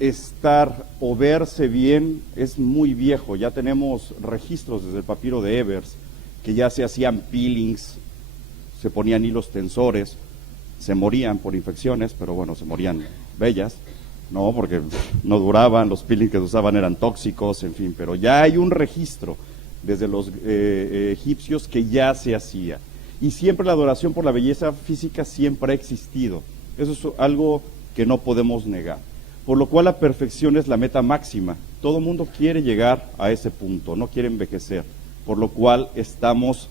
estar o verse bien es muy viejo. Ya tenemos registros desde el papiro de Evers que ya se hacían peelings, se ponían hilos tensores, se morían por infecciones, pero bueno, se morían bellas, no, porque no duraban, los peelings que se usaban eran tóxicos, en fin, pero ya hay un registro desde los egipcios que ya se hacía. Y siempre la adoración por la belleza física siempre ha existido. Eso es algo que no podemos negar. Por lo cual la perfección es la meta máxima. Todo mundo quiere llegar a ese punto, no quiere envejecer. Por lo cual estamos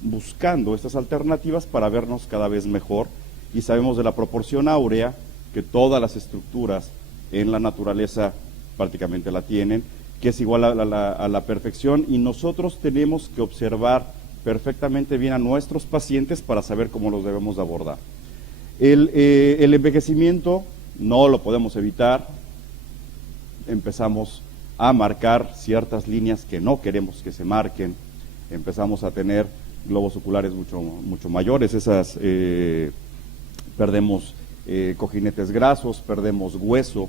buscando estas alternativas para vernos cada vez mejor. Y sabemos de la proporción áurea que todas las estructuras en la naturaleza prácticamente la tienen, que es igual a la perfección, y nosotros tenemos que observar perfectamente bien a nuestros pacientes para saber cómo los debemos de abordar. El envejecimiento no lo podemos evitar, empezamos a marcar ciertas líneas que no queremos que se marquen, empezamos a tener globos oculares mucho mayores, perdemos cojinetes grasos, perdemos hueso,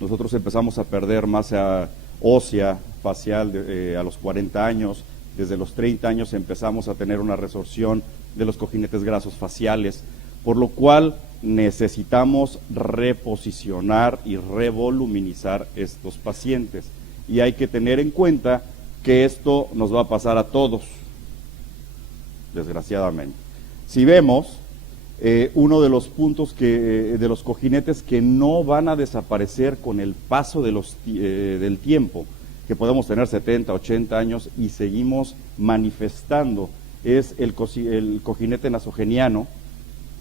nosotros empezamos a perder masa ósea, facial a los 40 años, desde los 30 años empezamos a tener una resorción de los cojinetes grasos faciales, por lo cual necesitamos reposicionar y revoluminizar estos pacientes. Y hay que tener en cuenta que esto nos va a pasar a todos, desgraciadamente. Si vemos, uno de los puntos de los cojinetes que no van a desaparecer con el paso del tiempo, que podemos tener 70, 80 años y seguimos manifestando, es el cojinete nasogeniano.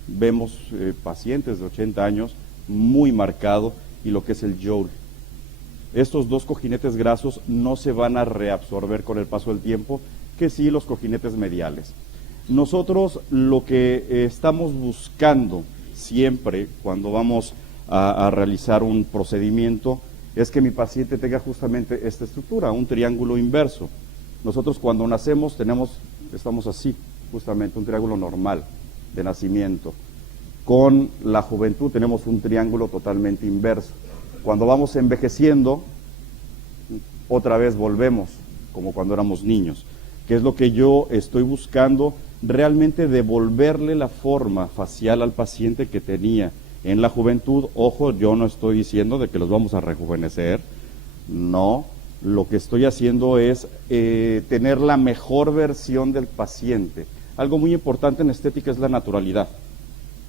Vemos pacientes de 80 años muy marcado, y lo que es el joule. Estos dos cojinetes grasos no se van a reabsorber con el paso del tiempo, que sí los cojinetes mediales. Nosotros lo que estamos buscando siempre cuando vamos a realizar un procedimiento es que mi paciente tenga justamente esta estructura, un triángulo inverso. Nosotros cuando nacemos estamos así, justamente un triángulo normal de nacimiento. Con la juventud tenemos un triángulo totalmente inverso. Cuando vamos envejeciendo, otra vez volvemos como cuando éramos niños, que es lo que yo estoy buscando, realmente devolverle la forma facial al paciente que tenía en la juventud. Ojo, yo no estoy diciendo de que los vamos a rejuvenecer, no, lo que estoy haciendo es tener la mejor versión del paciente. Algo muy importante en estética es la naturalidad.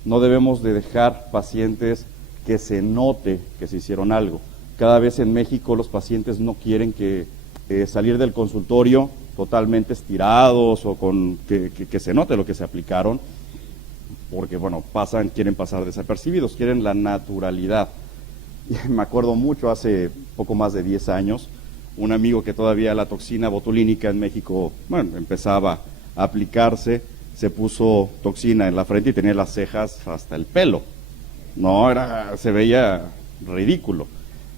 No debemos de dejar pacientes que se note que se hicieron algo. Cada vez en México los pacientes no quieren salir del consultorio totalmente estirados o con que se note lo que se aplicaron, porque bueno, quieren pasar desapercibidos, quieren la naturalidad. Y me acuerdo mucho, hace poco más de 10 años, un amigo que todavía la toxina botulínica en México, bueno, empezaba a aplicarse, se puso toxina en la frente y tenía las cejas hasta el pelo. No, se veía ridículo.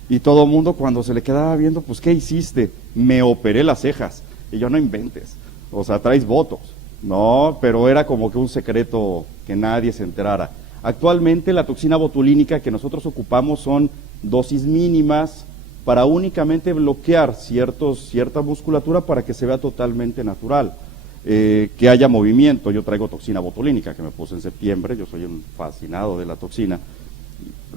Y todo el mundo cuando se le quedaba viendo, pues, ¿qué hiciste? Me operé las cejas. Y yo, no inventes, o sea, traes botox. No, pero era como que un secreto que nadie se enterara. Actualmente la toxina botulínica que nosotros ocupamos son dosis mínimas para únicamente bloquear cierta musculatura para que se vea totalmente natural, que haya movimiento. Yo traigo toxina botulínica que me puse en septiembre, yo soy un fascinado de la toxina,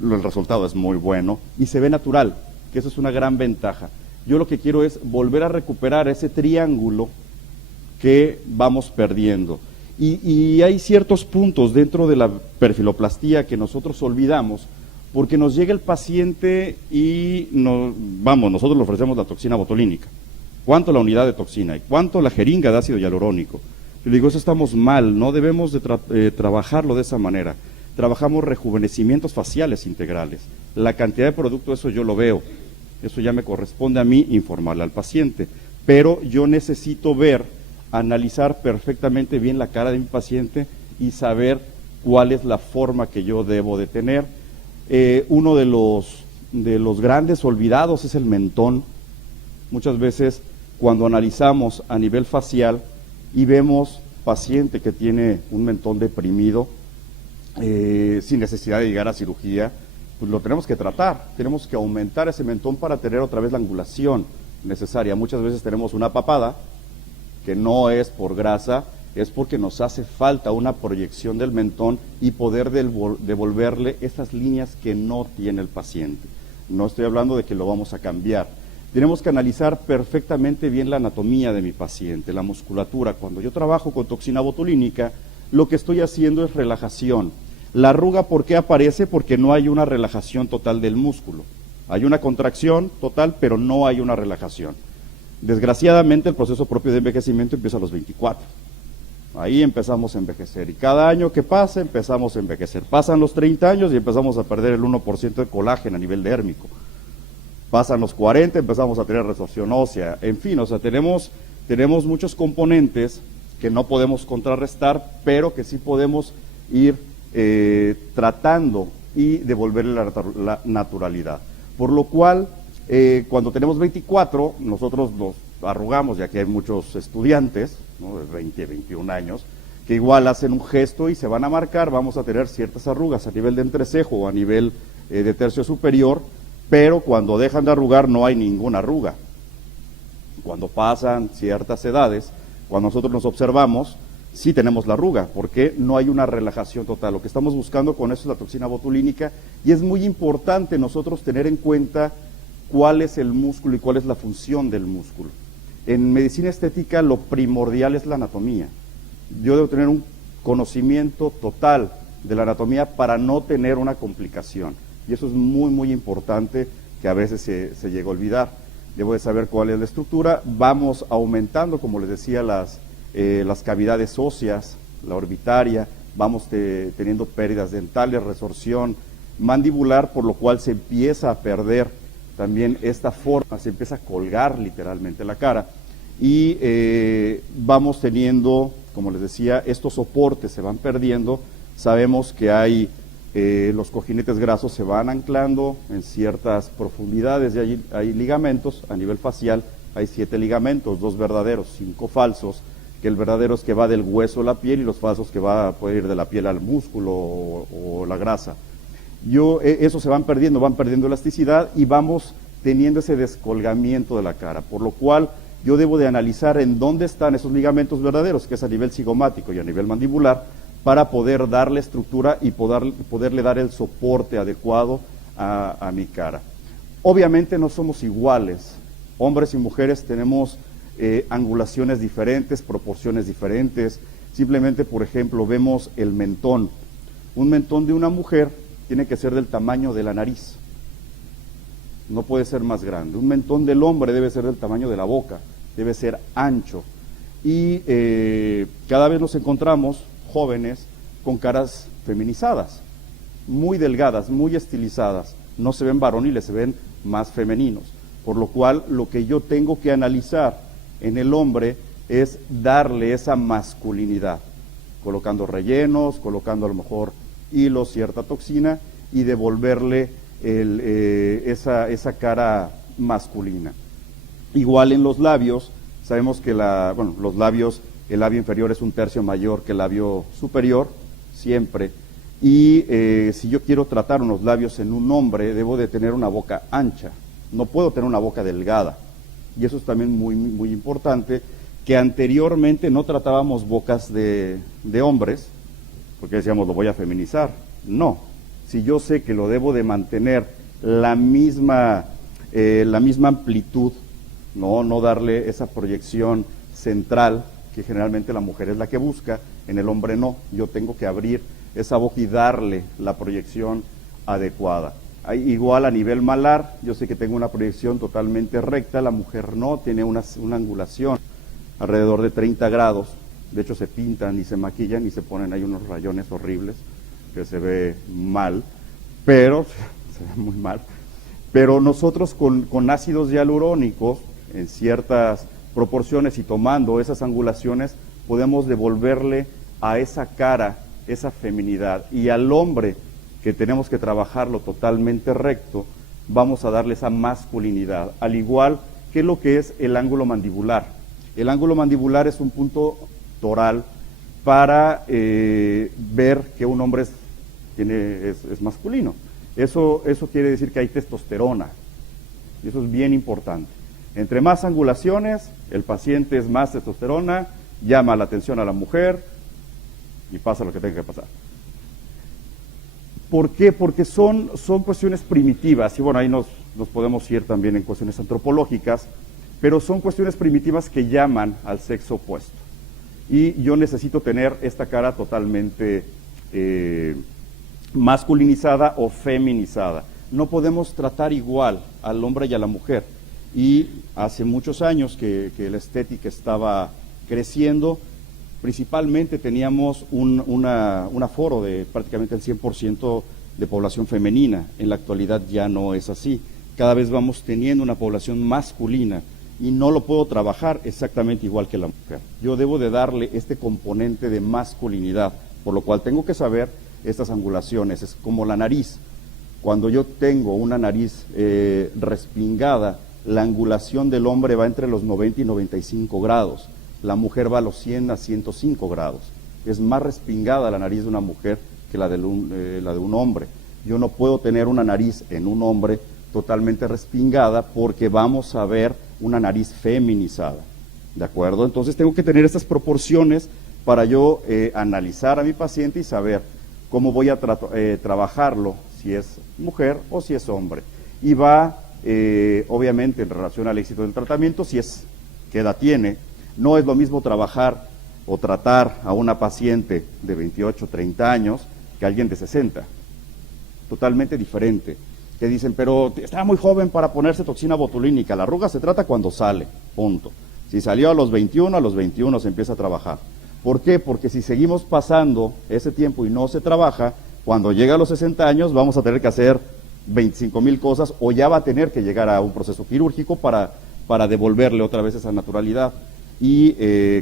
el resultado es muy bueno y se ve natural, que eso es una gran ventaja. Yo lo que quiero es volver a recuperar ese triángulo que vamos perdiendo. Y hay ciertos puntos dentro de la perfiloplastía que nosotros olvidamos, porque nos llega el paciente y nosotros le ofrecemos la toxina botulínica. ¿Cuánto la unidad de toxina? ¿Y cuánto la jeringa de ácido hialurónico? Yo digo, eso estamos mal, no debemos de trabajarlo de esa manera. Trabajamos rejuvenecimientos faciales integrales. La cantidad de producto, eso yo lo veo. Eso ya me corresponde a mí informarle al paciente, pero yo necesito analizar perfectamente bien la cara de mi paciente y saber cuál es la forma que yo debo de tener. Uno de los grandes olvidados es el mentón. Muchas veces cuando analizamos a nivel facial y vemos paciente que tiene un mentón deprimido, sin necesidad de llegar a cirugía, pues lo tenemos que tratar, tenemos que aumentar ese mentón para tener otra vez la angulación necesaria. Muchas veces tenemos una papada que no es por grasa, es porque nos hace falta una proyección del mentón y poder devolverle esas líneas que no tiene el paciente. No estoy hablando de que lo vamos a cambiar. Tenemos que analizar perfectamente bien la anatomía de mi paciente, la musculatura. Cuando yo trabajo con toxina botulínica, lo que estoy haciendo es relajación. La arruga, ¿por qué aparece? Porque no hay una relajación total del músculo. Hay una contracción total, pero no hay una relajación. Desgraciadamente, el proceso propio de envejecimiento empieza a los 24. Ahí empezamos a envejecer. Y cada año que pasa, empezamos a envejecer. Pasan los 30 años y empezamos a perder el 1% de colágeno a nivel dérmico. Pasan los 40, empezamos a tener resorción ósea. En fin, o sea, tenemos muchos componentes que no podemos contrarrestar, pero que sí podemos ir tratando y devolverle la naturalidad. Por lo cual, cuando tenemos 24, nosotros nos arrugamos, ya que hay muchos estudiantes, ¿no?, de 20, 21 años, que igual hacen un gesto y se van a marcar, vamos a tener ciertas arrugas a nivel de entrecejo o a nivel de tercio superior, pero cuando dejan de arrugar no hay ninguna arruga. Cuando pasan ciertas edades, cuando nosotros nos observamos, sí tenemos la arruga, porque no hay una relajación total. Lo que estamos buscando con eso es la toxina botulínica, y es muy importante nosotros tener en cuenta cuál es el músculo y cuál es la función del músculo. En medicina estética lo primordial es la anatomía. Yo debo tener un conocimiento total de la anatomía para no tener una complicación, y eso es muy, muy importante, que a veces se llega a olvidar. Debo de saber cuál es la estructura. Vamos aumentando, como les decía, las cavidades óseas, la orbitaria, vamos teniendo pérdidas dentales, resorción mandibular, por lo cual se empieza a perder también esta forma, se empieza a colgar literalmente la cara, y vamos teniendo, como les decía, estos soportes se van perdiendo. Sabemos que hay los cojinetes grasos se van anclando en ciertas profundidades, y allí hay ligamentos. A nivel facial hay 7 ligamentos, 2 verdaderos, 5 falsos, que el verdadero es que va del hueso a la piel, y los falsos que puede ir de la piel al músculo o la grasa. Eso se van perdiendo elasticidad, y vamos teniendo ese descolgamiento de la cara, por lo cual yo debo de analizar en dónde están esos ligamentos verdaderos, que es a nivel cigomático y a nivel mandibular, para poder darle estructura y poderle dar el soporte adecuado a mi cara. Obviamente no somos iguales, hombres y mujeres tenemos angulaciones diferentes, proporciones diferentes. Simplemente, por ejemplo, vemos el mentón. Un mentón de una mujer tiene que ser del tamaño de la nariz, no puede ser más grande. Un mentón del hombre debe ser del tamaño de la boca, debe ser ancho. Y cada vez nos encontramos jóvenes con caras feminizadas, muy delgadas, muy estilizadas. No se ven varoniles, se ven más femeninos. Por lo cual, lo que yo tengo que analizar en el hombre es darle esa masculinidad, colocando rellenos, colocando a lo mejor hilos, cierta toxina, y devolverle esa cara masculina. Igual en los labios, sabemos que los labios, el labio inferior es un tercio mayor que el labio superior, siempre. Y si yo quiero tratar unos labios en un hombre, debo de tener una boca ancha, no puedo tener una boca delgada. Y eso es también muy, muy importante, que anteriormente no tratábamos bocas de hombres, porque decíamos, lo voy a feminizar. No, si yo sé que lo debo de mantener la misma amplitud, no darle esa proyección central, que generalmente la mujer es la que busca, en el hombre no. Yo tengo que abrir esa boca y darle la proyección adecuada. Igual a nivel malar, yo sé que tengo una proyección totalmente recta, la mujer no, tiene una angulación alrededor de 30 grados, de hecho se pintan y se maquillan y se ponen ahí unos rayones horribles, que se ve mal, pero se ve muy mal. Pero nosotros con ácidos hialurónicos, en ciertas proporciones y tomando esas angulaciones, podemos devolverle a esa cara esa feminidad, y al hombre, que tenemos que trabajarlo totalmente recto, vamos a darle esa masculinidad, al igual que lo que es el ángulo mandibular. El ángulo mandibular es un punto toral para ver que un hombre es masculino. Eso quiere decir que hay testosterona, y eso es bien importante. Entre más angulaciones, el paciente es más testosterona, llama la atención a la mujer y pasa lo que tenga que pasar. ¿Por qué? Porque son cuestiones primitivas, y bueno, ahí nos podemos ir también en cuestiones antropológicas, pero son cuestiones primitivas que llaman al sexo opuesto. Y yo necesito tener esta cara totalmente masculinizada o feminizada. No podemos tratar igual al hombre y a la mujer. Y hace muchos años que la estética estaba creciendo, principalmente teníamos un aforo de prácticamente el 100% de población femenina. En la actualidad ya no es así. Cada vez vamos teniendo una población masculina y no lo puedo trabajar exactamente igual que la mujer. Yo debo de darle este componente de masculinidad, por lo cual tengo que saber estas angulaciones. Es como la nariz. Cuando yo tengo una nariz respingada, la angulación del hombre va entre los 90 y 95 grados. La mujer va a los 100 a 105 grados. Es más respingada la nariz de una mujer que la de un hombre. Yo no puedo tener una nariz en un hombre totalmente respingada porque vamos a ver una nariz feminizada. ¿De acuerdo? Entonces tengo que tener estas proporciones para yo analizar a mi paciente y saber cómo voy a trabajarlo, si es mujer o si es hombre. Y va, obviamente, en relación al éxito del tratamiento, si es qué edad tiene. No es lo mismo trabajar o tratar a una paciente de 28, 30 años que alguien de 60. Totalmente diferente. Que dicen, pero está muy joven para ponerse toxina botulínica. La arruga se trata cuando sale, punto. Si salió a los 21 se empieza a trabajar. ¿Por qué? Porque si seguimos pasando ese tiempo y no se trabaja, cuando llega a los 60 años vamos a tener que hacer 25,000 cosas o ya va a tener que llegar a un proceso quirúrgico para devolverle otra vez esa naturalidad. Y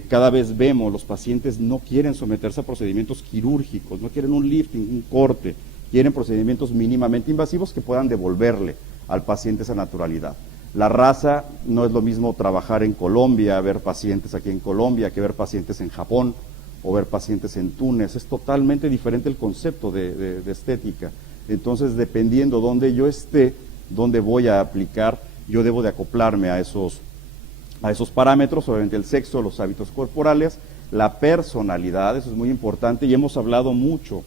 cada vez vemos, los pacientes no quieren someterse a procedimientos quirúrgicos, no quieren un lifting, un corte, quieren procedimientos mínimamente invasivos que puedan devolverle al paciente esa naturalidad. La raza no es lo mismo trabajar en Colombia, ver pacientes aquí en Colombia, que ver pacientes en Japón o ver pacientes en Túnez. Es totalmente diferente el concepto de estética. Entonces, dependiendo dónde yo esté, dónde voy a aplicar, yo debo de acoplarme a esos parámetros, obviamente el sexo, los hábitos corporales, la personalidad, eso es muy importante, y hemos hablado mucho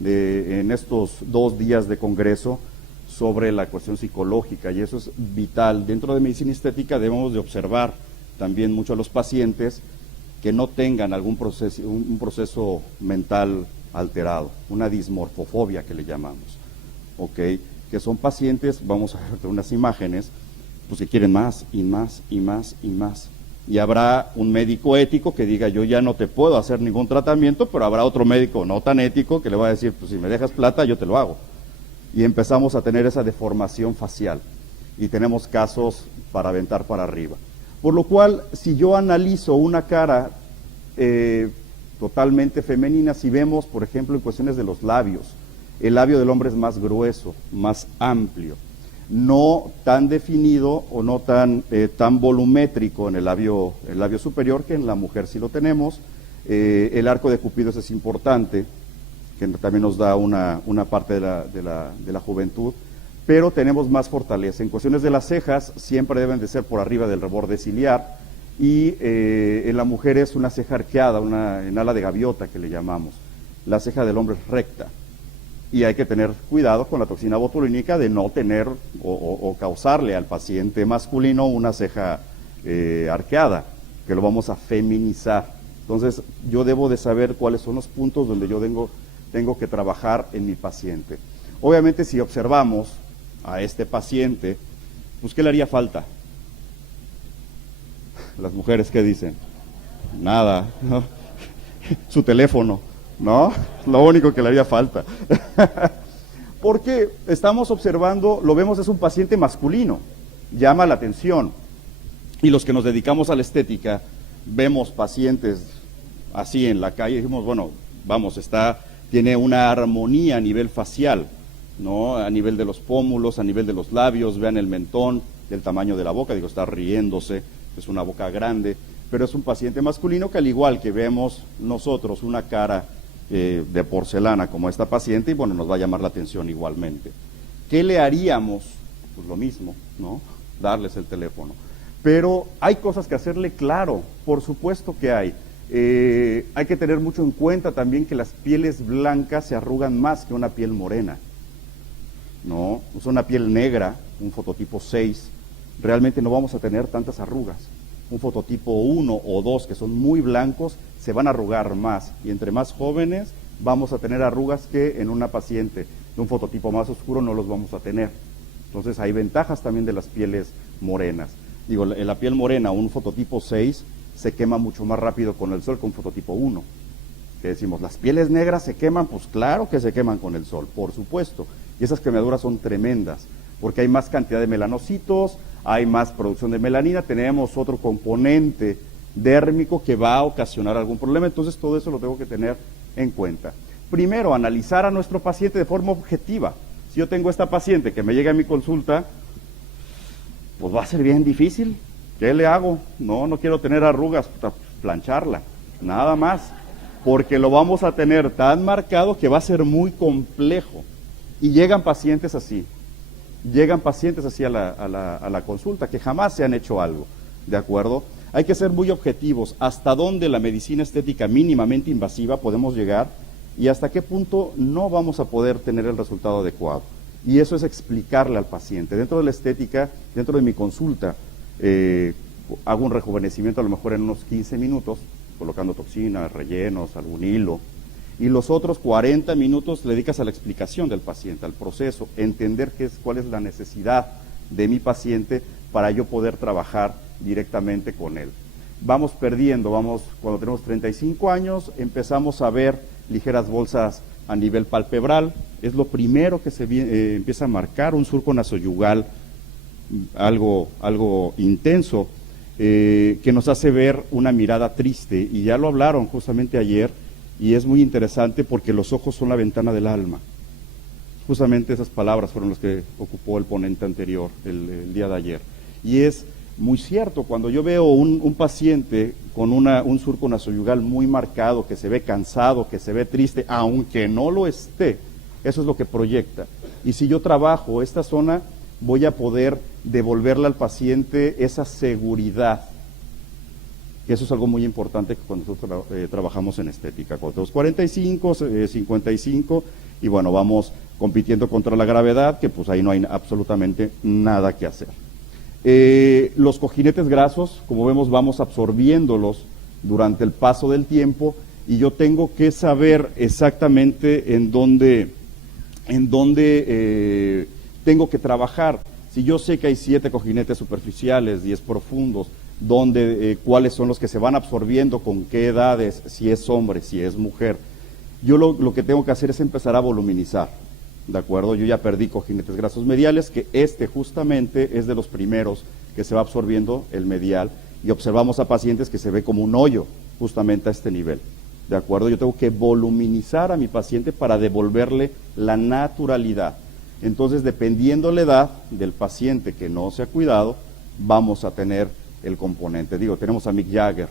en estos 2 días de congreso sobre la cuestión psicológica, y eso es vital. Dentro de medicina estética debemos de observar también mucho a los pacientes que no tengan algún proceso, un proceso mental alterado, una dismorfofobia que le llamamos, ¿ok? Que son pacientes, vamos a ver unas imágenes, pues que quieren más y más y más y más. Y habrá un médico ético que diga, yo ya no te puedo hacer ningún tratamiento, pero habrá otro médico no tan ético que le va a decir, pues si me dejas plata, yo te lo hago. Y empezamos a tener esa deformación facial. Y tenemos casos para aventar para arriba. Por lo cual, si yo analizo una cara totalmente femenina, si vemos, por ejemplo, en cuestiones de los labios, el labio del hombre es más grueso, más amplio, no tan definido o no tan volumétrico en el labio superior, que en la mujer sí lo tenemos. El arco de Cupido es importante, que también nos da una parte de la juventud, pero tenemos más fortaleza. En cuestiones de las cejas, siempre deben de ser por arriba del reborde ciliar, y en la mujer es una ceja arqueada, en ala de gaviota que le llamamos. La ceja del hombre es recta. Y hay que tener cuidado con la toxina botulínica de no tener o causarle al paciente masculino una ceja arqueada, que lo vamos a feminizar. Entonces, yo debo de saber cuáles son los puntos donde yo tengo que trabajar en mi paciente. Obviamente, si observamos a este paciente, pues, ¿qué le haría falta? Las mujeres, ¿qué dicen? Nada, ¿no? Su teléfono, ¿no? Lo único que le haría falta. Porque estamos observando, lo vemos, es un paciente masculino, llama la atención. Y los que nos dedicamos a la estética, vemos pacientes así en la calle y decimos, bueno, vamos, tiene una armonía a nivel facial, ¿no? A nivel de los pómulos, a nivel de los labios, vean el mentón, del tamaño de la boca, digo, está riéndose, es una boca grande, pero es un paciente masculino que, al igual que vemos nosotros una cara de porcelana como esta paciente, y bueno, nos va a llamar la atención igualmente. ¿Qué le haríamos? Pues lo mismo, ¿no? Darles el teléfono. Pero hay cosas que hacerle claro, por supuesto que hay. Hay que tener mucho en cuenta también que las pieles blancas se arrugan más que una piel morena, ¿no? Es una piel negra, un fototipo 6, realmente no vamos a tener tantas arrugas. Un fototipo 1 o 2 que son muy blancos se van a arrugar más, y entre más jóvenes vamos a tener arrugas que en una paciente de un fototipo más oscuro no los vamos a tener. Entonces hay ventajas también de las pieles morenas. Digo, en la piel morena, un fototipo 6 se quema mucho más rápido con el sol que un fototipo 1. Que decimos, ¿las pieles negras se queman? Pues claro que se queman con el sol, por supuesto. Y esas quemaduras son tremendas, porque hay más cantidad de melanocitos, hay más producción de melanina, tenemos otro componente dérmico que va a ocasionar algún problema. Entonces todo eso lo tengo que tener en cuenta. Primero, analizar a nuestro paciente de forma objetiva. Si yo tengo esta paciente que me llega a mi consulta, pues va a ser bien difícil. ¿Qué le hago? No quiero tener arrugas, plancharla, nada más, porque lo vamos a tener tan marcado que va a ser muy complejo. Y llegan pacientes así a la consulta, que jamás se han hecho algo, ¿de acuerdo? Hay que ser muy objetivos, hasta dónde la medicina estética mínimamente invasiva podemos llegar y hasta qué punto no vamos a poder tener el resultado adecuado. Y eso es explicarle al paciente. Dentro de la estética, dentro de mi consulta, hago un rejuvenecimiento a lo mejor en unos 15 minutos, colocando toxinas, rellenos, algún hilo, y los otros 40 minutos le dedicas a la explicación del paciente, al proceso, entender cuál es la necesidad de mi paciente para yo poder trabajar directamente con él. Vamos perdiendo, cuando tenemos 35 años, empezamos a ver ligeras bolsas a nivel palpebral, es lo primero que se empieza a marcar, un surco nasoyugal algo intenso, que nos hace ver una mirada triste, y ya lo hablaron justamente ayer, y es muy interesante porque los ojos son la ventana del alma. Justamente esas palabras fueron las que ocupó el ponente anterior el día de ayer. Y es muy cierto, cuando yo veo un paciente con un surco nasoyugal muy marcado, que se ve cansado, que se ve triste, aunque no lo esté, eso es lo que proyecta. Y si yo trabajo esta zona, voy a poder devolverle al paciente esa seguridad. Que eso es algo muy importante cuando nosotros trabajamos en estética. Cuando tenemos 45, 55, y bueno, vamos compitiendo contra la gravedad, que pues ahí no hay absolutamente nada que hacer. Los cojinetes grasos, como vemos, vamos absorbiéndolos durante el paso del tiempo, y yo tengo que saber exactamente en dónde tengo que trabajar. Si yo sé que hay 7 cojinetes superficiales, 10 profundos, cuáles son los que se van absorbiendo, con qué edades, si es hombre, si es mujer, yo lo que tengo que hacer es empezar a voluminizar, ¿de acuerdo? Yo ya perdí cojinetes grasos mediales, que justamente es de los primeros que se va absorbiendo el medial, y observamos a pacientes que se ve como un hoyo justamente a este nivel, ¿de acuerdo? Yo tengo que voluminizar a mi paciente para devolverle la naturalidad. Entonces, dependiendo la edad del paciente que no se ha cuidado, vamos a tener el componente. Digo, tenemos a Mick Jagger,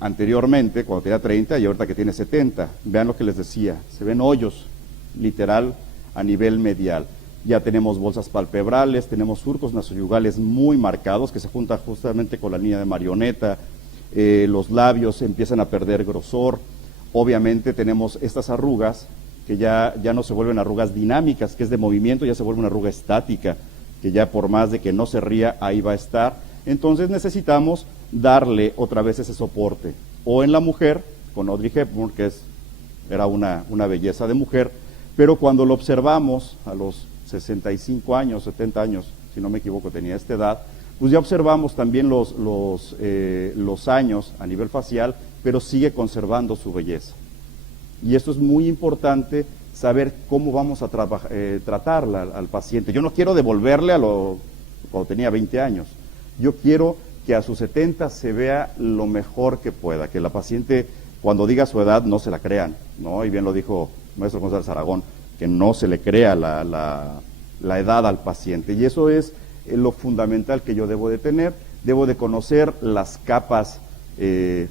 anteriormente, cuando tenía 30, y ahorita que tiene 70, vean lo que les decía, se ven hoyos, literal, a nivel medial. Ya tenemos bolsas palpebrales, tenemos surcos nasoyugales muy marcados, que se juntan justamente con la línea de marioneta, los labios empiezan a perder grosor. Obviamente tenemos estas arrugas, que ya no se vuelven arrugas dinámicas, que es de movimiento, ya se vuelve una arruga estática, que ya por más de que no se ría, ahí va a estar. Entonces necesitamos darle otra vez ese soporte. O en la mujer, con Audrey Hepburn, que era una belleza de mujer, pero cuando lo observamos a los 65 años, 70 años, si no me equivoco, tenía esta edad, pues ya observamos también los años a nivel facial, pero sigue conservando su belleza. Y esto es muy importante, saber cómo vamos a tratarla al paciente. Yo no quiero devolverle cuando tenía 20 años. Yo quiero que a sus 70 se vea lo mejor que pueda, que la paciente, cuando diga su edad, no se la crean, ¿no? Y bien lo dijo el maestro González Aragón, que no se le crea la edad al paciente. Y eso es lo fundamental que yo debo de tener. Debo de conocer las capas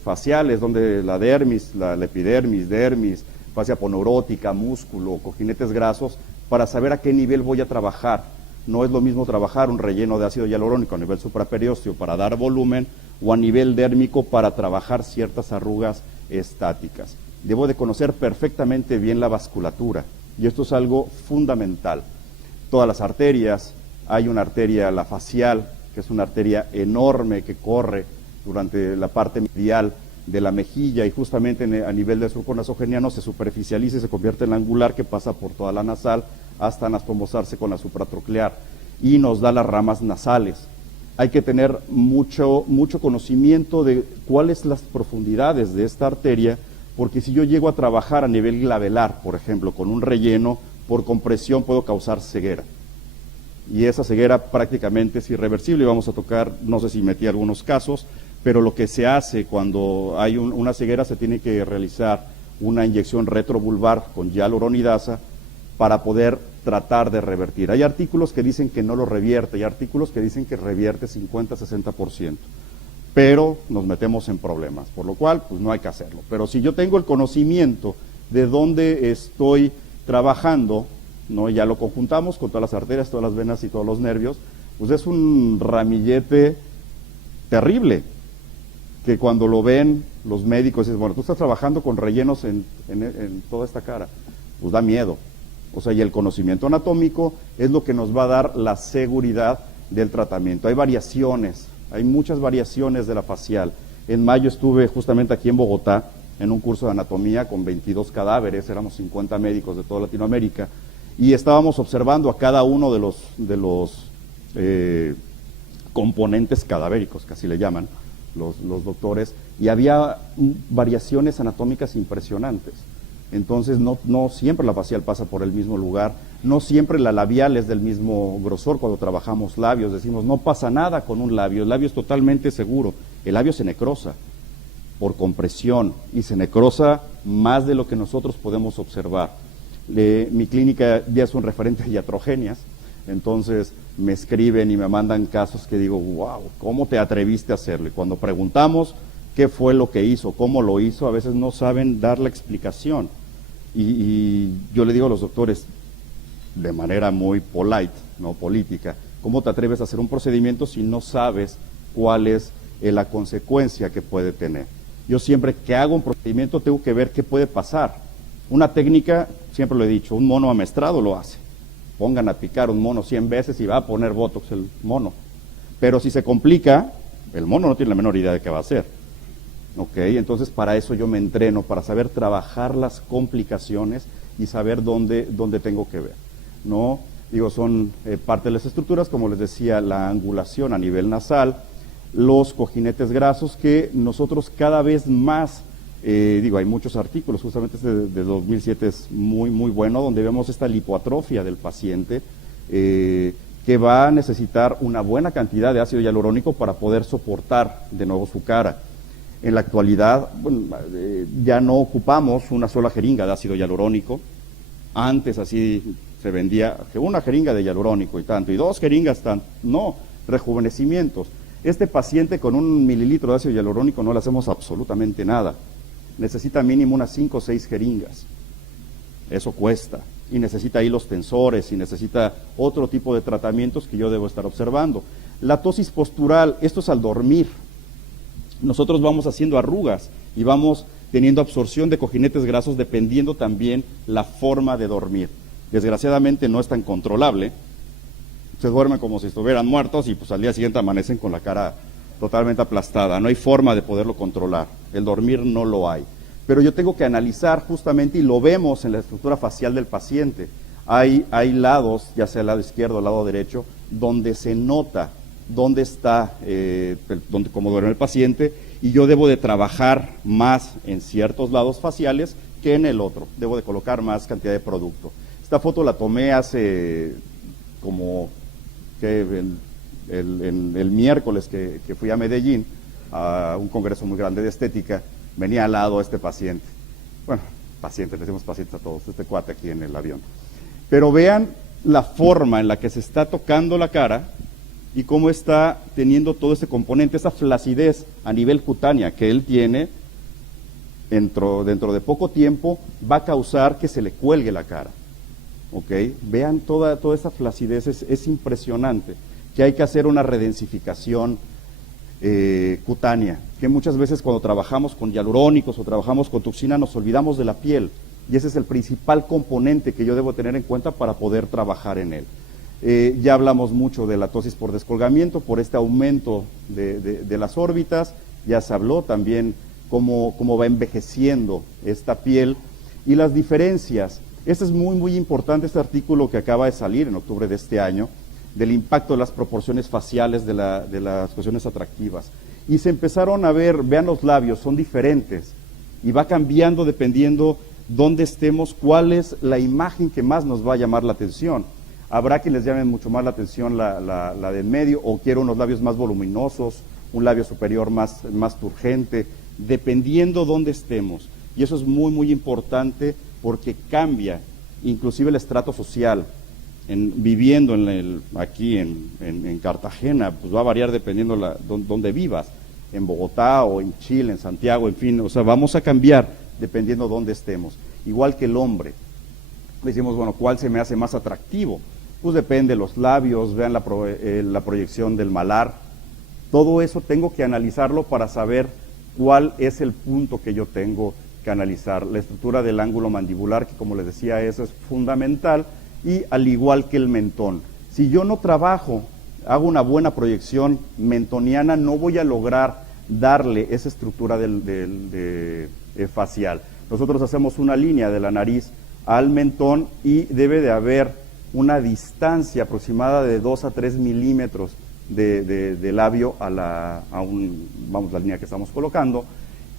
faciales, donde la dermis, la epidermis, dermis, fascia poneurótica, músculo, cojinetes grasos, para saber a qué nivel voy a trabajar. No es lo mismo trabajar un relleno de ácido hialurónico a nivel supraperiósteo para dar volumen o a nivel dérmico para trabajar ciertas arrugas estáticas. Debo de conocer perfectamente bien la vasculatura y esto es algo fundamental. Todas las arterias, hay una arteria, la facial, que es una arteria enorme que corre durante la parte medial de la mejilla y justamente a nivel del surco nasogeniano se superficializa y se convierte en la angular que pasa por toda la nasal hasta anastomosarse con la supratroclear y nos da las ramas nasales. Hay que tener mucho conocimiento de cuáles las profundidades de esta arteria, porque si yo llego a trabajar a nivel glabelar, por ejemplo, con un relleno, por compresión puedo causar ceguera. Y esa ceguera prácticamente es irreversible. Vamos a tocar, no sé si metí algunos casos, pero lo que se hace cuando hay una ceguera se tiene que realizar una inyección retrovulvar con hialuronidasa para poder tratar de revertir. Hay artículos que dicen que no lo revierte, hay artículos que dicen que revierte 50-60%, pero nos metemos en problemas, por lo cual pues no hay que hacerlo. Pero si yo tengo el conocimiento de dónde estoy trabajando, ¿no? Ya lo conjuntamos con todas las arterias, todas las venas y todos los nervios, pues es un ramillete terrible, que cuando lo ven los médicos dicen, bueno, tú estás trabajando con rellenos en toda esta cara, pues da miedo. O sea, y el conocimiento anatómico es lo que nos va a dar la seguridad del tratamiento. Hay variaciones, hay muchas variaciones de la facial. En mayo estuve justamente aquí en Bogotá en un curso de anatomía con 22 cadáveres, éramos 50 médicos de toda Latinoamérica, y estábamos observando a cada uno de los componentes cadavéricos, que así le llaman los doctores, y había variaciones anatómicas impresionantes. Entonces no siempre la facial pasa por el mismo lugar, no siempre la labial es del mismo grosor. Cuando trabajamos labios decimos no pasa nada con un labio, el labio es totalmente seguro, el labio se necrosa por compresión y se necrosa más de lo que nosotros podemos observar. Mi clínica ya es un referente de iatrogenias, entonces me escriben y me mandan casos que digo, wow, ¿cómo te atreviste a hacerlo? Y cuando preguntamos qué fue lo que hizo, cómo lo hizo, a veces no saben dar la explicación. Y yo le digo a los doctores, de manera muy polite, no política, ¿cómo te atreves a hacer un procedimiento si no sabes cuál es la consecuencia que puede tener? Yo siempre que hago un procedimiento tengo que ver qué puede pasar. Una técnica, siempre lo he dicho, un mono amestrado lo hace. Pongan a picar un mono 100 veces y va a poner botox el mono. Pero si se complica, el mono no tiene la menor idea de qué va a hacer. ¿Ok? Entonces para eso yo me entreno, para saber trabajar las complicaciones y saber dónde tengo que ver, ¿no? Digo, son parte de las estructuras, como les decía, la angulación a nivel nasal, los cojinetes grasos que nosotros cada vez más, hay muchos artículos, justamente este de 2007 es muy bueno, donde vemos esta lipoatrofia del paciente, que va a necesitar una buena cantidad de ácido hialurónico para poder soportar de nuevo su cara. En la actualidad, ya no ocupamos una sola jeringa de ácido hialurónico. Antes así se vendía que una jeringa de hialurónico y tanto, y 2 jeringas tanto. No, rejuvenecimientos. Este paciente con 1 mililitro de ácido hialurónico no le hacemos absolutamente nada. Necesita mínimo unas 5 o 6 jeringas. Eso cuesta. Y necesita hilos tensores, y necesita otro tipo de tratamientos que yo debo estar observando. La tosis postural, esto es al dormir. Nosotros vamos haciendo arrugas y vamos teniendo absorción de cojinetes grasos dependiendo también la forma de dormir. Desgraciadamente no es tan controlable. Se duermen como si estuvieran muertos y pues al día siguiente amanecen con la cara totalmente aplastada. No hay forma de poderlo controlar. El dormir no lo hay. Pero yo tengo que analizar justamente, y lo vemos en la estructura facial del paciente. Hay lados, ya sea el lado izquierdo o el lado derecho, donde se nota dónde está, cómo duerme el paciente, y yo debo de trabajar más en ciertos lados faciales que en el otro. Debo de colocar más cantidad de producto. Esta foto la tomé hace como el miércoles que fui a Medellín a un congreso muy grande de estética. Venía al lado este paciente. Bueno, paciente, le decimos pacientes a todos, este cuate aquí en el avión. Pero vean la forma en la que se está tocando la cara y cómo está teniendo todo ese componente, esa flacidez a nivel cutánea que él tiene, dentro de poco tiempo va a causar que se le cuelgue la cara. ¿ok? Vean toda esa flacidez, es impresionante, que hay que hacer una redensificación cutánea, que muchas veces cuando trabajamos con hialurónicos o trabajamos con toxina nos olvidamos de la piel, y ese es el principal componente que yo debo tener en cuenta para poder trabajar en él. Ya hablamos mucho de la tosis por descolgamiento, por este aumento de las órbitas, ya se habló también cómo va envejeciendo esta piel y las diferencias. Este es muy importante, este artículo que acaba de salir en octubre de este año, del impacto de las proporciones faciales de las cuestiones atractivas. Y se empezaron a ver, vean los labios, son diferentes y va cambiando dependiendo dónde estemos, cuál es la imagen que más nos va a llamar la atención. Habrá quien les llame mucho más la atención la de en medio, o quiero unos labios más voluminosos, un labio superior más turgente, dependiendo dónde estemos. Y eso es muy importante porque cambia inclusive el estrato social. Viviendo aquí en Cartagena, pues va a variar dependiendo dónde vivas, en Bogotá o en Chile, en Santiago, en fin, o sea, vamos a cambiar dependiendo dónde estemos. Igual que el hombre, decimos, bueno, ¿cuál se me hace más atractivo? Pues depende, los labios, vean la proyección del malar, todo eso tengo que analizarlo para saber cuál es el punto que yo tengo que analizar. La estructura del ángulo mandibular, que como les decía, eso es fundamental, y al igual que el mentón. Si yo no trabajo, hago una buena proyección mentoniana, no voy a lograr darle esa estructura facial. Nosotros hacemos una línea de la nariz al mentón y debe de haber una distancia aproximada de 2 a 3 milímetros de labio a vamos, la línea que estamos colocando.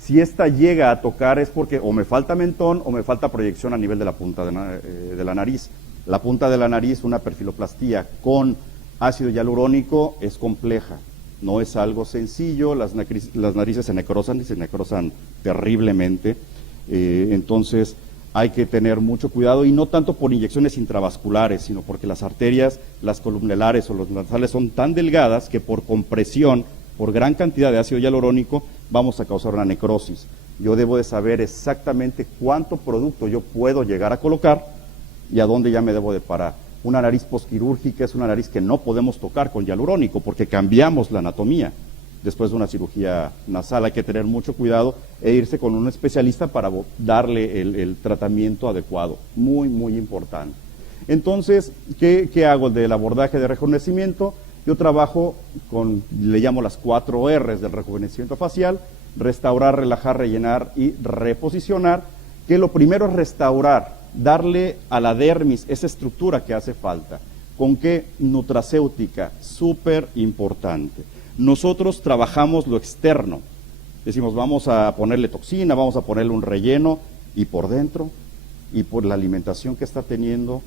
Si esta llega a tocar es porque o me falta mentón o me falta proyección a nivel de la punta de la nariz. La punta de la nariz, una perfiloplastía con ácido hialurónico es compleja, no es algo sencillo, las narices se necrosan y se necrosan terriblemente, entonces hay que tener mucho cuidado y no tanto por inyecciones intravasculares, sino porque las arterias, las columnelares o los nasales son tan delgadas que por compresión, por gran cantidad de ácido hialurónico, vamos a causar una necrosis. Yo debo de saber exactamente cuánto producto yo puedo llegar a colocar y a dónde ya me debo de parar. Una nariz posquirúrgica es una nariz que no podemos tocar con hialurónico porque cambiamos la anatomía. Después de una cirugía nasal hay que tener mucho cuidado e irse con un especialista para darle el tratamiento adecuado. Muy importante. Entonces, ¿qué hago del abordaje de rejuvenecimiento? Yo trabajo le llamo las 4 R's del rejuvenecimiento facial: restaurar, relajar, rellenar y reposicionar, que lo primero es restaurar, darle a la dermis esa estructura que hace falta. ¿Con qué? Nutracéutica, súper importante. Nosotros trabajamos lo externo, decimos vamos a ponerle toxina, vamos a ponerle un relleno, y por dentro, y por la alimentación que está teniendo,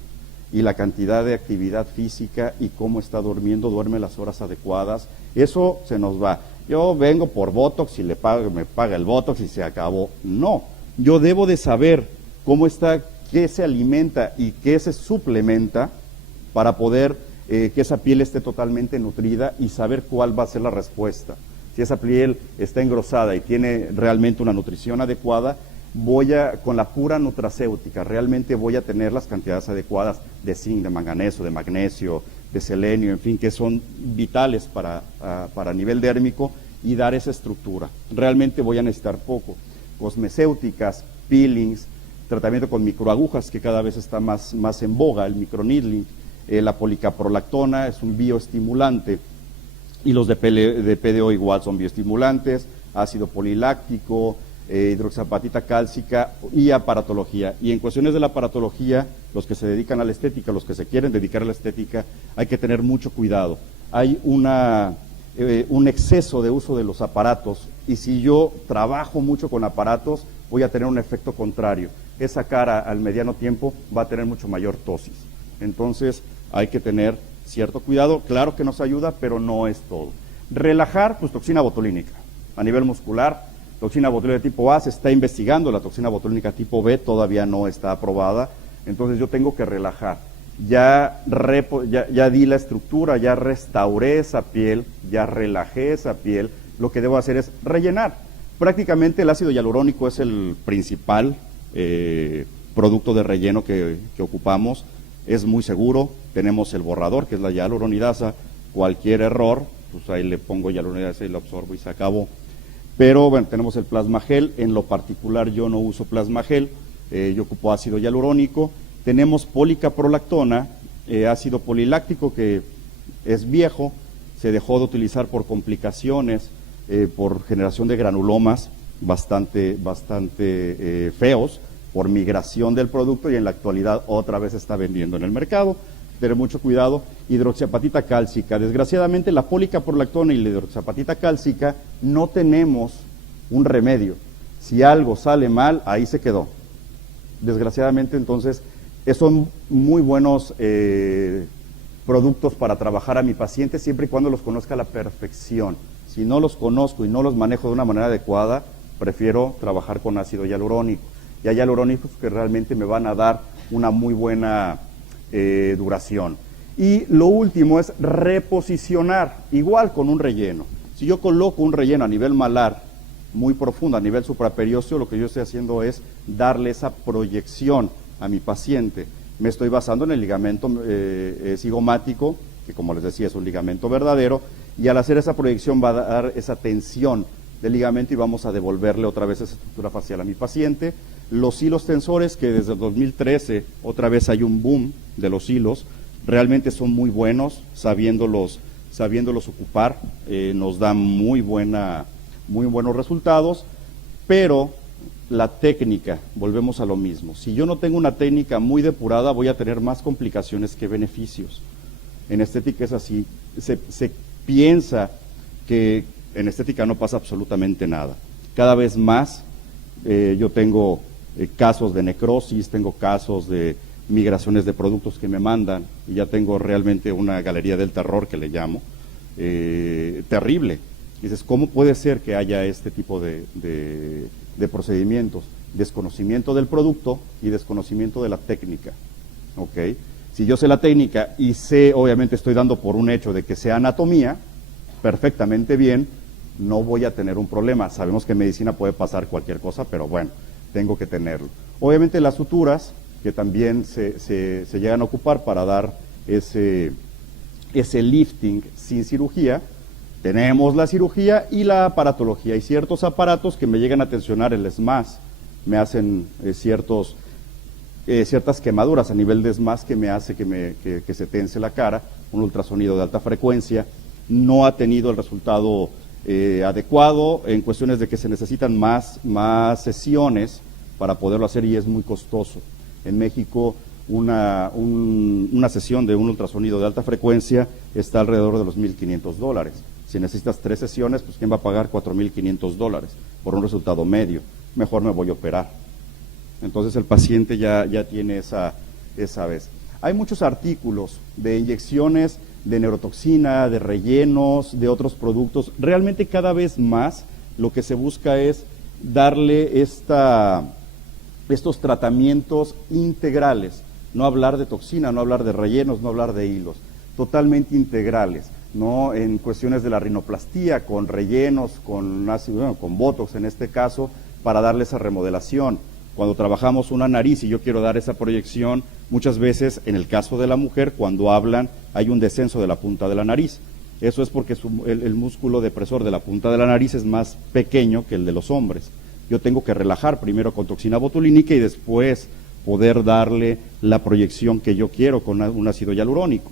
y la cantidad de actividad física, y cómo está durmiendo, duerme las horas adecuadas, eso se nos va. Yo vengo por Botox y me paga el Botox y se acabó. No, yo debo de saber cómo está, qué se alimenta y qué se suplementa para poder que esa piel esté totalmente nutrida y saber cuál va a ser la respuesta. Si esa piel está engrosada y tiene realmente una nutrición adecuada, con la pura nutracéutica, realmente voy a tener las cantidades adecuadas de zinc, de manganeso, de magnesio, de selenio, en fin, que son vitales para nivel dérmico y dar esa estructura. Realmente voy a necesitar poco. Cosmecéuticas, peelings, tratamiento con microagujas, que cada vez está más en boga, el microneedling, la policaprolactona es un bioestimulante, y los de PDO igual son bioestimulantes, ácido poliláctico, hidroxapatita cálcica y aparatología. Y en cuestiones de la aparatología, los que se dedican a la estética, los que se quieren dedicar a la estética, hay que tener mucho cuidado. Hay un exceso de uso de los aparatos, y si yo trabajo mucho con aparatos, voy a tener un efecto contrario. Esa cara al mediano tiempo va a tener mucho mayor tosis. Entonces hay que tener cierto cuidado. Claro que nos ayuda, pero no es todo. Relajar, pues toxina botulínica. A nivel muscular, toxina botulínica tipo A se está investigando, la toxina botulínica tipo B todavía no está aprobada. Entonces yo tengo que relajar. Ya di la estructura, ya restauré esa piel, ya relajé esa piel. Lo que debo hacer es rellenar. Prácticamente el ácido hialurónico es el principal producto de relleno que ocupamos es muy seguro, tenemos el borrador, que es la hialuronidasa, cualquier error, pues ahí le pongo hialuronidasa y lo absorbo y se acabó. Pero bueno, tenemos el plasma gel, en lo particular yo no uso plasma gel, yo ocupo ácido hialurónico. Tenemos policaprolactona, ácido poliláctico que es viejo, se dejó de utilizar por complicaciones, por generación de granulomas bastante feos, por migración del producto, y en la actualidad otra vez se está vendiendo en el mercado. Tener mucho cuidado. Hidroxiapatita cálcica. Desgraciadamente la policaprolactona y la hidroxiapatita cálcica no tenemos un remedio. Si algo sale mal, ahí se quedó. Desgraciadamente, entonces, son muy buenos productos para trabajar a mi paciente siempre y cuando los conozca a la perfección. Si no los conozco y no los manejo de una manera adecuada, prefiero trabajar con ácido hialurónico. Y hay hialurónicos que realmente me van a dar una muy buena duración. Y lo último es reposicionar, igual con un relleno. Si yo coloco un relleno a nivel malar muy profundo, a nivel supraperiósteo, lo que yo estoy haciendo es darle esa proyección a mi paciente. Me estoy basando en el ligamento cigomático, que como les decía es un ligamento verdadero, y al hacer esa proyección va a dar esa tensión del ligamento y vamos a devolverle otra vez esa estructura facial a mi paciente. Los hilos tensores, que desde el 2013 otra vez hay un boom de los hilos, realmente son muy buenos, sabiéndolos ocupar, nos dan muy buenos resultados, pero la técnica, volvemos a lo mismo. Si yo no tengo una técnica muy depurada, voy a tener más complicaciones que beneficios. En estética es así, se piensa que en estética no pasa absolutamente nada. Cada vez más yo tengo casos de necrosis, tengo casos de migraciones de productos que me mandan, y ya tengo realmente una galería del terror que le llamo, terrible. Dices, ¿cómo puede ser que haya este tipo de procedimientos? Desconocimiento del producto y desconocimiento de la técnica. ¿Ok? Si yo sé la técnica y sé, obviamente estoy dando por un hecho de que sea anatomía, perfectamente bien, no voy a tener un problema. Sabemos que en medicina puede pasar cualquier cosa, pero bueno, tengo que tenerlo. Obviamente las suturas, que también se llegan a ocupar para dar ese lifting sin cirugía. Tenemos la cirugía y la aparatología. Hay ciertos aparatos que me llegan a tensionar el SMAS, me hacen ciertas quemaduras a nivel de SMAS que me hace que se tense la cara. Un ultrasonido de alta frecuencia no ha tenido el resultado adecuado, en cuestiones de que se necesitan más sesiones para poderlo hacer y es muy costoso. En México una sesión de un ultrasonido de alta frecuencia está alrededor de los $1,500. Si necesitas 3 sesiones, pues ¿quién va a pagar $4,500 por un resultado medio? Mejor me voy a operar. Entonces el paciente ya tiene esa vez. Hay muchos artículos de inyecciones de neurotoxina, de rellenos, de otros productos. Realmente cada vez más lo que se busca es darle estos tratamientos integrales, no hablar de toxina, no hablar de rellenos, no hablar de hilos, totalmente integrales, ¿no? En cuestiones de la rinoplastía, con rellenos, con ácido, bueno, con botox en este caso, para darle esa remodelación. Cuando trabajamos una nariz y yo quiero dar esa proyección, muchas veces en el caso de la mujer, cuando hablan, hay un descenso de la punta de la nariz. Eso es porque el músculo depresor de la punta de la nariz es más pequeño que el de los hombres. Yo tengo que relajar primero con toxina botulínica y después poder darle la proyección que yo quiero con un ácido hialurónico.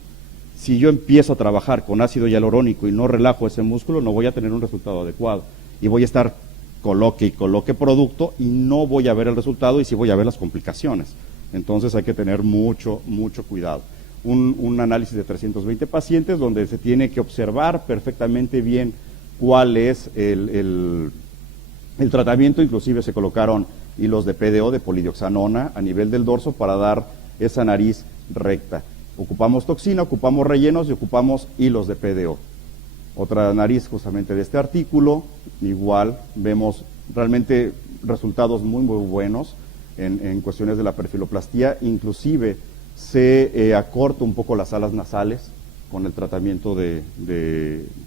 Si yo empiezo a trabajar con ácido hialurónico y no relajo ese músculo, no voy a tener un resultado adecuado. Y voy a estar coloque producto y no voy a ver el resultado y sí voy a ver las complicaciones. Entonces hay que tener mucho cuidado. Un análisis de 320 pacientes donde se tiene que observar perfectamente bien cuál es el tratamiento. Inclusive se colocaron hilos de PDO, de polidioxanona, a nivel del dorso para dar esa nariz recta. Ocupamos toxina, ocupamos rellenos y ocupamos hilos de PDO. Otra nariz justamente de este artículo, igual vemos realmente resultados muy buenos en cuestiones de la perfiloplastía. Inclusive se acorta un poco las alas nasales con el tratamiento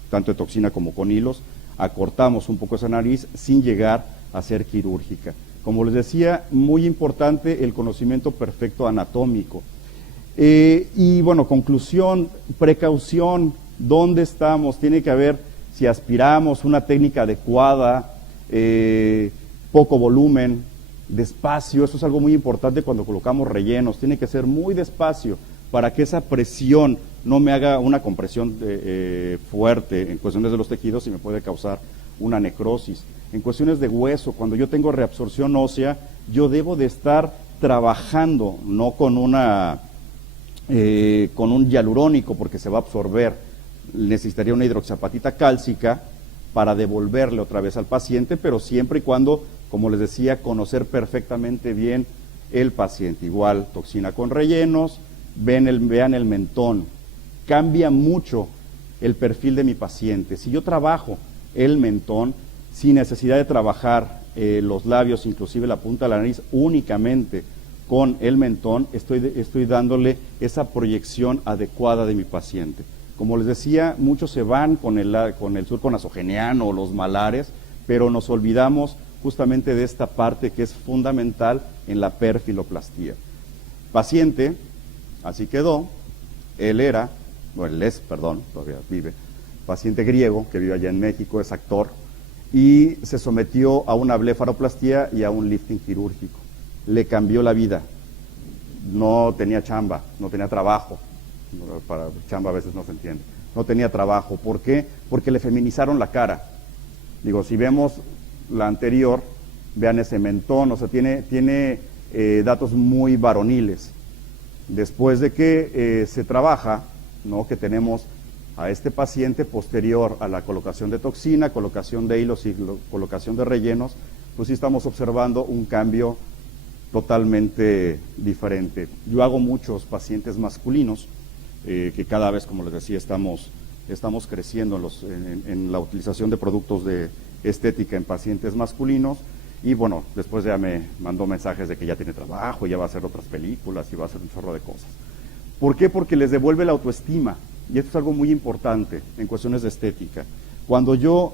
tanto de toxina como con hilos. Acortamos un poco esa nariz sin llegar a ser quirúrgica. Como les decía, muy importante el conocimiento perfecto anatómico. Y bueno, conclusión, precaución, ¿dónde estamos? Tiene que haber, si aspiramos, una técnica adecuada, poco volumen, despacio. Eso es algo muy importante cuando colocamos rellenos, tiene que ser muy despacio para que esa presión no me haga una compresión fuerte en cuestiones de los tejidos y me puede causar una necrosis. En cuestiones de hueso, cuando yo tengo reabsorción ósea, yo debo de estar trabajando, no con con un hialurónico, porque se va a absorber. Necesitaría una hidroxiapatita cálcica para devolverle otra vez al paciente, pero siempre y cuando, como les decía, conocer perfectamente bien el paciente. Igual, toxina con rellenos, vean el mentón. Cambia mucho el perfil de mi paciente. Si yo trabajo el mentón sin necesidad de trabajar los labios, inclusive la punta de la nariz, únicamente con el mentón, estoy dándole esa proyección adecuada de mi paciente. Como les decía, muchos se van con el surco nasogeniano o los malares, pero nos olvidamos justamente de esta parte que es fundamental en la perfiloplastía. Paciente, así quedó, él es, todavía vive, paciente griego que vive allá en México, es actor, y se sometió a una blefaroplastía y a un lifting quirúrgico. Le cambió la vida. No tenía chamba, no tenía trabajo. Para chamba a veces no se entiende. No tenía trabajo. ¿Por qué? Porque le feminizaron la cara. Digo, si vemos la anterior, vean ese mentón, o sea, tiene datos muy varoniles. Después de que se trabaja, ¿no?, que tenemos a este paciente posterior a la colocación de toxina, colocación de hilos y colocación de rellenos, pues sí estamos observando un cambio totalmente diferente. Yo hago muchos pacientes masculinos, que cada vez, como les decía, estamos creciendo en la utilización de productos de estética en pacientes masculinos, y bueno, después ya me mandó mensajes de que ya tiene trabajo, ya va a hacer otras películas y va a hacer un chorro de cosas. ¿Por qué? Porque les devuelve la autoestima, y esto es algo muy importante en cuestiones de estética. Cuando yo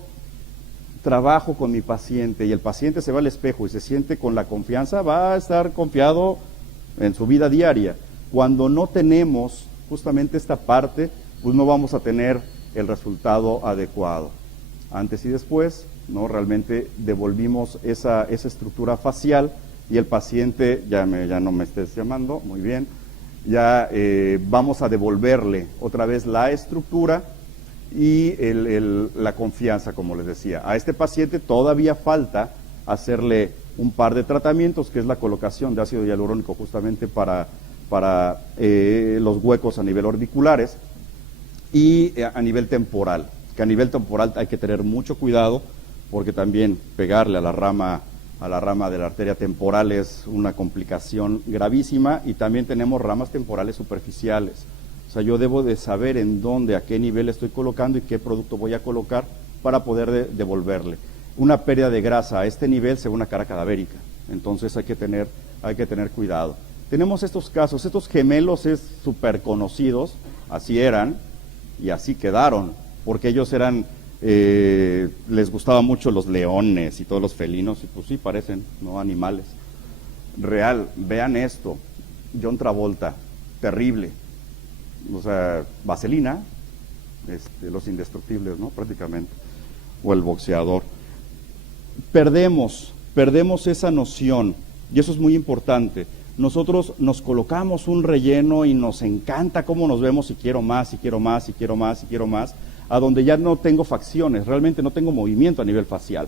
trabajo con mi paciente y el paciente se va al espejo y se siente con la confianza, va a estar confiado en su vida diaria. Cuando no tenemos justamente esta parte, pues no vamos a tener el resultado adecuado. Antes y después, ¿no?, realmente devolvimos esa estructura facial, y el paciente, ya no me estés llamando, muy bien, ya vamos a devolverle otra vez la estructura y la confianza, como les decía. A este paciente todavía falta hacerle un par de tratamientos, que es la colocación de ácido hialurónico justamente para los huecos a nivel orbiculares y a nivel temporal, que a nivel temporal hay que tener mucho cuidado, porque también pegarle a la rama de la arteria temporal es una complicación gravísima, y también tenemos ramas temporales superficiales. O sea, yo debo de saber en dónde, a qué nivel estoy colocando y qué producto voy a colocar para poder devolverle. Una pérdida de grasa a este nivel se ve una cara cadavérica, entonces hay que tener cuidado. Tenemos estos casos, estos gemelos es súper conocidos, así eran y así quedaron, porque ellos les gustaban mucho los leones y todos los felinos, y pues sí, parecen, ¿no?, animales. Real, vean esto, John Travolta, terrible. O sea, Vaselina, Los Indestructibles, ¿no?, prácticamente, o el boxeador. Perdemos esa noción, y eso es muy importante. Nosotros nos colocamos un relleno y nos encanta cómo nos vemos, y quiero más, y quiero más, y quiero más, y quiero más, a donde ya no tengo facciones, realmente no tengo movimiento a nivel facial,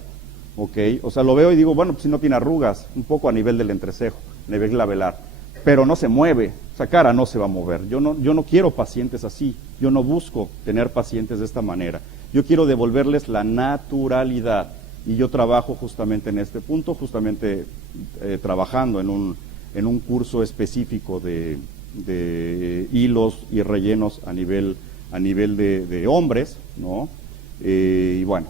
¿ok? O sea, lo veo y digo, bueno, pues si no tiene arrugas, un poco a nivel del entrecejo, a nivel glabelar, pero no se mueve, esa cara no se va a mover. Yo no quiero pacientes así, yo no busco tener pacientes de esta manera, yo quiero devolverles la naturalidad, y yo trabajo justamente en este punto, justamente trabajando en un curso específico de hilos y rellenos a nivel de hombres, ¿no? Y bueno,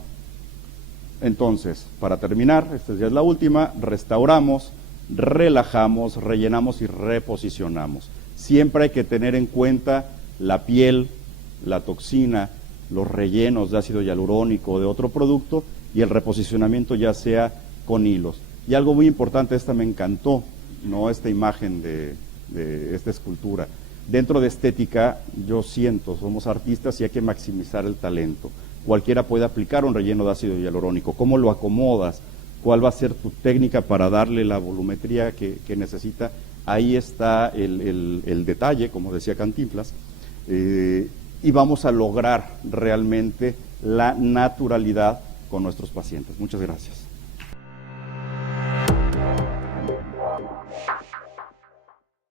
entonces, para terminar, esta ya es la última, restauramos, relajamos, rellenamos y reposicionamos. Siempre hay que tener en cuenta la piel, la toxina, los rellenos de ácido hialurónico o de otro producto, y el reposicionamiento ya sea con hilos. Y algo muy importante, esta me encantó, ¿no?, esta imagen de esta escultura. Dentro de estética, yo siento, somos artistas y hay que maximizar el talento. Cualquiera puede aplicar un relleno de ácido hialurónico. ¿Cómo lo acomodas? ¿Cuál va a ser tu técnica para darle la volumetría que necesita? Ahí está el detalle, como decía Cantinflas, y vamos a lograr realmente la naturalidad con nuestros pacientes. Muchas gracias.